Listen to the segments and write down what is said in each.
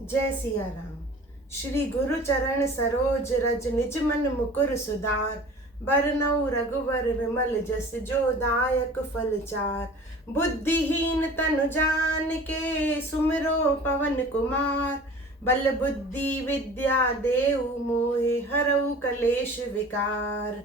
जय सिया राम। श्री गुरु चरण सरोज रज निज मन मुकुर सुधार। बरनउँ रघुवर विमल जस जो दायक फल चार। बुद्धिहीन तनु जान के सुमिरो पवन कुमार। बल बुद्धि विद्या देहु मोहे हरऊ कलेश विकार।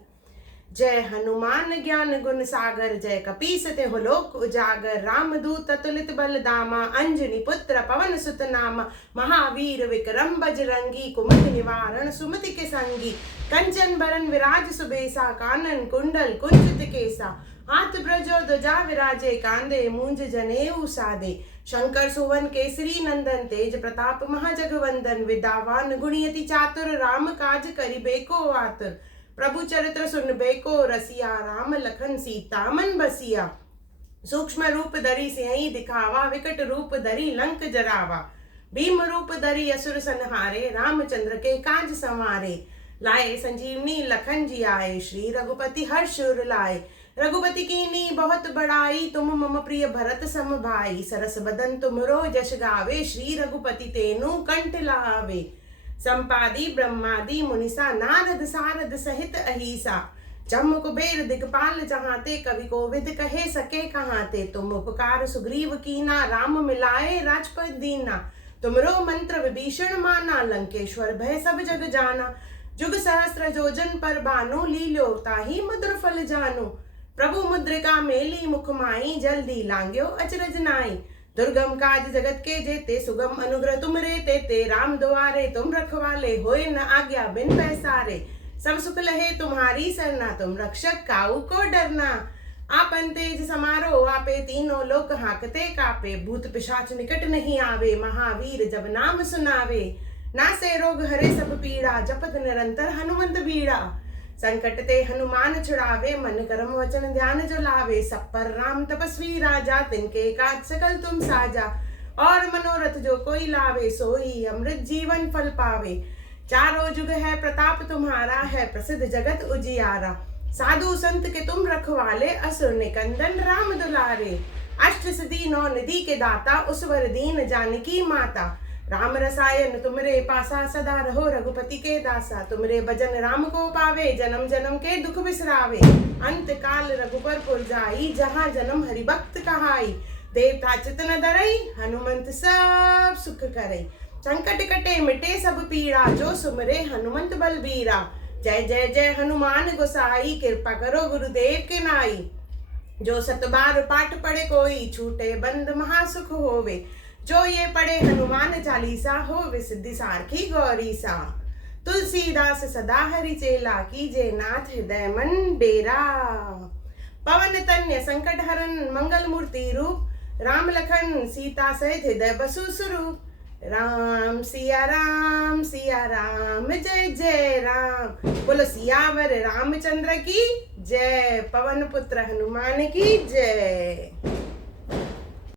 जय हनुमान ज्ञान गुण सागर जय कपीस तिहुँ लोक उजागर। रामदूत अतुलित बल धामा अंजनी पुत्र पवन सुत नामा। महावीर विक्रम बजरंगी कुमति निवारण सुमति के संगी। कंचन बरन विराज सुबेसा कानन कुंडल कुंचित केसा। हाथ ब्रजो ध्वजा विराजे कांधे मूंज जनेऊ साधे। शंकर सुवन केसरी नंदन तेज प्रताप महाजगवंदन। विद्यावान गुणियति चातुर राम काज करिबेको आतुर। प्रभु चरित्र सुनबेको रसिया राम लखन सीता मन बसिया। सूक्ष्म रूप धरि सियहि दिखावा विकट रूप धरि लंक जरावा। भीम रूप धरि असुर संहारे रामचंद्र के काज संवारे। लाए संजीवनी लखन जी आए श्री रघुपति हर्ष उर लाए। रघुपति कीन्ही बहुत बड़ाई तुम मम प्रिय भरत सम भाई। सरस बदन तुमरो जस गावे श्री रघुपति तेनु कंठ लावे। संपादी ब्रह्मादि मुनिसा नारद सारद सहित अहिसा। जम कुबेर दिगपाल जहाते कवि कोविद कहे सके कहाते। तुम उपकार सुग्रीव कीना राम मिलाए राजपद दीना। तुमरो मंत्र विभीषण माना लंकेश्वर भय सब जग जाना। जुग सहस्त्र जोजन पर भानु लील्यो ताहि मधुर फल जानु। प्रभु मुद्रिका मेली मुख माई जल्दी लांग्यो अचरज नाई। दुर्गम काज जगत के जेते सुगम अनुग्रह तुम रे तेते। राम दुआरे तुम रखवाले होए न आज्ञा बिन पैसारे। सब सुख लहे तुम्हारी सरना तुम रक्षक काऊ को डरना। आपन तेज समारो आपे तीनों लोक हाकते कापे। भूत पिशाच निकट नहीं आवे महावीर जब नाम सुनावे। नासे रोग हरे सब पीड़ा जपत निरंतर हनुमंत बीड़ा। संकट ते हनुमान छुड़ावे मन कर्म वचन ध्यान जो लावे। सब पर राम तपस्वी राजा तिनके काज सकल तुम साजा। और मनोरथ जो कोई लावे सोई अमृत जीवन फल पावे। चारों जुग है प्रताप तुम्हारा है प्रसिद्ध जगत उजियारा। साधु संत के तुम रखवाले असुर निकंदन राम दुलारे। अष्ट सिद्धि नौ निधि के दाता उसवर दीन जानकी माता। राम रसायन तुमरे पासा सदा रहो रघुपति के दासा। तुमरे भजन राम को पावे जन्म जन्म के दुख बिसरावे। अंत काल रघुबर पुर जाई जहाँ जन्म हरि भक्त कहाई। देवता चित न डरई हनुमंत सब सुख करई। संकट कटे मिटे सब पीड़ा जो सुमरे हनुमंत बलबीरा। जय जय जय हनुमान गोसाई कृपा करो गुरुदेव के नाई। जो सत बार पाठ पढ़े कोई छूटे बंद महासुख होवे। जो ये पढ़े हनुमान चालीसा हो विसिद्धि सारखी गौरीसा। तुलसीदास सदा हरि चेला कीजे नाथ हृदय मन डेरा। पवन तन्य संकट हरन मंगल मूर्ति रूप। राम लखन सीता सहित हृदय बसु स्वरूप। राम सिया राम जय जय राम। बोलो सियावर रामचंद्र की जय। पवन पुत्र हनुमान की जय।